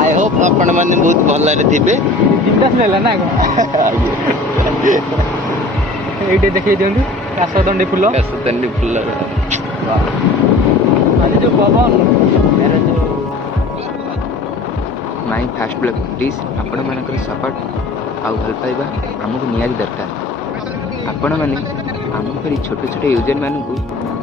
I hope आपण मैंने बहुत भल थे बिंदास नेला ना ये देखिए दिंतु काशदंडी फूल काशदंडी फूल आज जो पवन मेरा जो माई फास्ट ब्लॉग प्लीज आपण मानकर सपोर्ट आउ भल पाइबा आमको निहारी दरकार आपण मैंने आम परी छोट छोट यूजर मानू